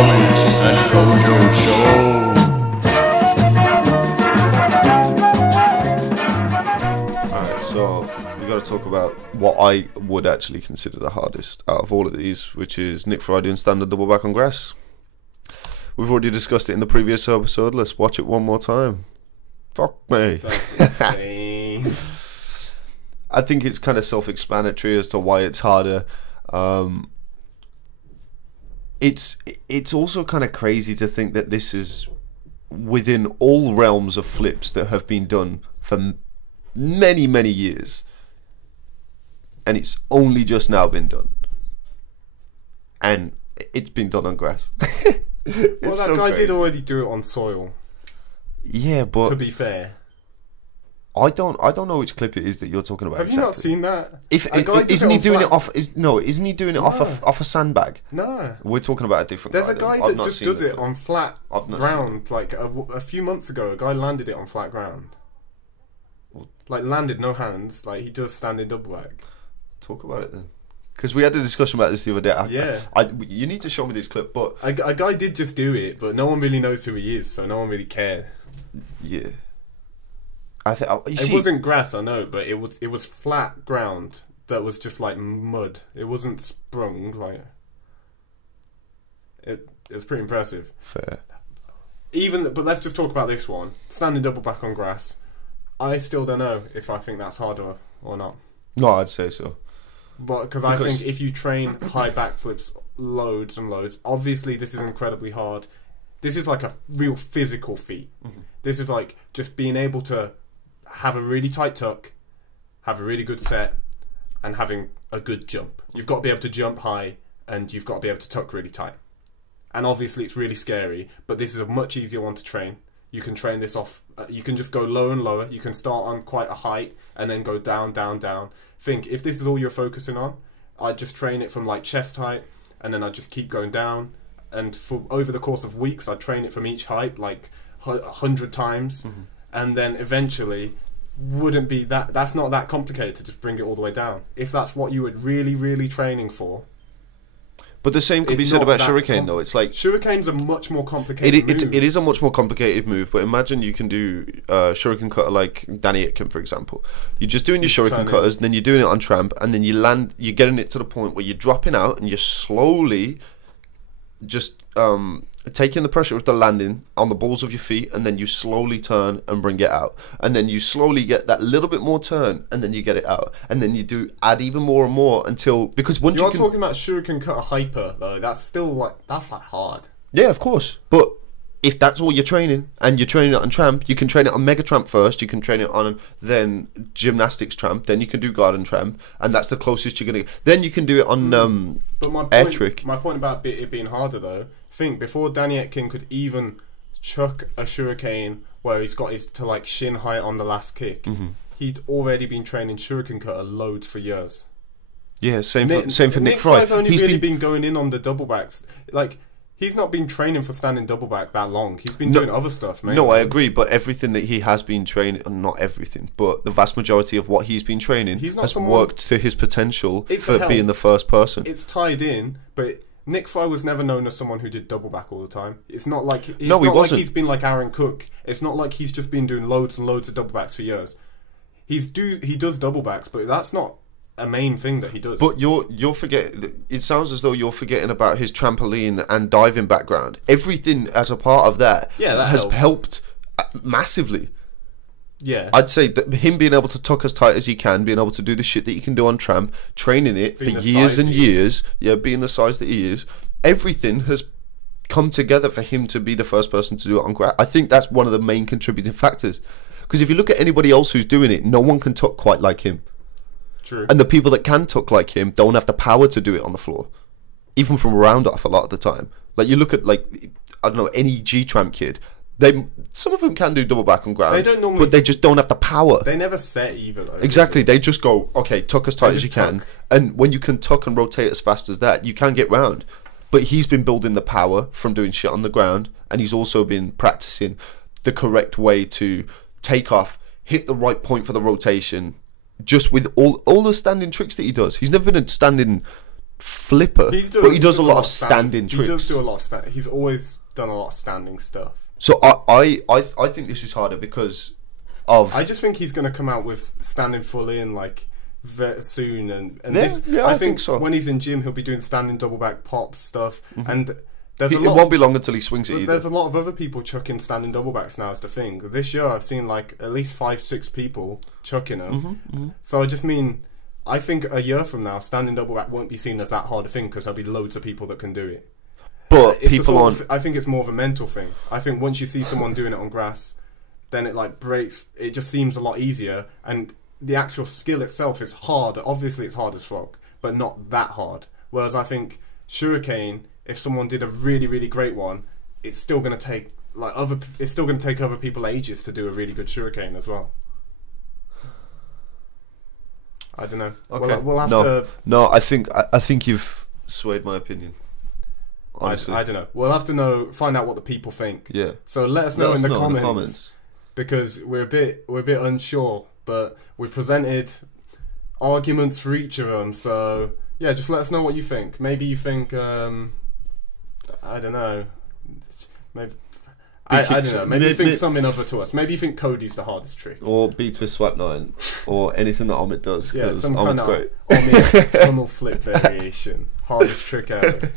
Omid and Kojo show. Alright, so we got to talk about what I would actually consider the hardest out of all of these, which is Nick Fry doing standard double back on grass. We've already discussed it in the previous episode. Let's watch it one more time. Fuck me. That's insane. I think it's kind of self-explanatory as to why it's harder. It's also kind of crazy to think that this is within all realms of flips that have been done for many, many years, and it's only just now been done, and it's been done on grass. Well, that guy did already do it on soil. Yeah, but to be fair, I don't know which clip it is that you're talking about. Have you not seen that? Isn't he doing it off a sandbag? No, we're talking about a different. There's a guy that just does it on flat ground. Like a few months ago, a guy landed it on flat ground. Like landed, no hands. Like he does standing double back. Talk about it then, because we had a discussion about this the other day. You need to show me this clip. But a guy did just do it, but no one really knows who he is, so no one really cared. Yeah. It wasn't grass, I know, but it was flat ground that was just like mud. It wasn't sprung like. It was pretty impressive. Fair. But let's just talk about this one. Standing double back on grass. I still don't know if I think that's harder or not. No, I'd say so. But because I think if you train high backflips loads and loads, obviously this is incredibly hard. This is like a real physical feat. Mm-hmm. This is like just being able to have a really tight tuck, have a really good set, and having a good jump. You've got to be able to jump high, and you've got to be able to tuck really tight. And obviously it's really scary, but this is a much easier one to train. You can train this off, you can just go lower and lower. You can start on quite a height, and then go down, down, down. Think, if this is all you're focusing on, I'd just train it from like chest height, and then I'd just keep going down. And for over the course of weeks, I'd train it from each height, like 100 times. Mm-hmm. And then eventually, wouldn't be that's not that complicated to just bring it all the way down. If that's what you were really, really training for. But the same could be said about Shurrikane, though. It's like Shurrikane's a much more complicated move. It is a much more complicated move, but imagine you can do Shuriken cutter like Danny Aitken, for example. You're just doing your Shuriken cutters, then you're doing it on tramp, and then you're getting it to the point where you're dropping out, and you're slowly just taking the pressure of the landing on the balls of your feet, and then you slowly turn and bring it out, and then you slowly get that little bit more turn, and then you get it out, and then you add even more and more until, because once you're talking about Shuriken cutter hyper though, that's still like hard. Yeah, of course, but if that's all you're training, and you're training it on tramp, you can train it on mega tramp first, you can train it on then gymnastics tramp, then you can do garden tramp, and that's the closest you're gonna get. Then you can do it on air trick. My point about it being harder though, think before Danny Aitken could even chuck a Shurrikane where he's got his to like shin height on the last kick, he'd already been training Shuriken cutter loads for years. Yeah, same for Nick Fry. Fry's only been going in on the double backs. Like, he's not been training for standing double back that long. He's been doing other stuff, man. No, I agree, but everything that he has been training, not everything, but the vast majority of what he's been training has worked to his potential for being the first person. It's tied in, but Nick Fry was never known as someone who did double back all the time. It's not like he wasn't. Like he's been like Aaron Cook. It's not like he's just been doing loads and loads of double backs for years. He does double backs, but that's not a main thing that he does. But you're forgetting. It sounds as though you're forgetting about his trampoline and diving background. Everything as a part of that, has helped massively. Yeah, I'd say that him being able to tuck as tight as he can, being able to do the shit that he can do on tramp, training it for years and years, being the size that he is, everything has come together for him to be the first person to do it on grass. I think that's one of the main contributing factors. Because if you look at anybody else who's doing it, no one can tuck quite like him. True. And the people that can tuck like him don't have the power to do it on the floor, even from round off a lot of the time. Like you look at any G tramp kid. Some of them can do double back on ground. They don't normally, but they just don't have the power. They never set either though. Exactly. They just go, okay, tuck as tight as you can, and when you can tuck and rotate as fast as that, you can get round. But he's been building the power from doing shit on the ground, and he's also been practicing the correct way to take off, hit the right point for the rotation, just with all the standing tricks that he does. He's never been a standing flipper, but he does a lot of standing tricks. He does do a lot of standing. He's always done a lot of standing stuff. So I think this is harder because of. I just think he's going to come out with standing full in like very soon, and I think so. When he's in gym, he'll be doing standing double back pop stuff, and it won't be long until he swings it either. There's a lot of other people chucking standing double backs now is the thing. This year I've seen like at least 5-6 people chucking them. So I just mean, I think a year from now, standing double back won't be seen as that hard a thing because there'll be loads of people that can do it. But people aren't. I think it's more of a mental thing. I think once you see someone doing it on grass, then it like breaks. It just seems a lot easier, and the actual skill itself is hard. Obviously, it's hard as fuck, but not that hard. Whereas I think Shurrikane, if someone did a really, really great one, it's still going to take it's still going to take other people ages to do a really good Shurrikane as well. I don't know. Okay. We'll have to. No, I think you've swayed my opinion. Honestly. I don't know. We'll have to find out what the people think. Yeah. So let us know in the comments because we're a bit unsure, but we've presented arguments for each of them. So yeah, just let us know what you think. Maybe you think I don't know. Maybe I don't know. Maybe you think something other to us. Maybe you think Cody's the hardest trick, or B-twist swap 9, or anything that Omid does. Yeah, some Omid's kind of great. Omid tunnel flip variation, hardest trick ever.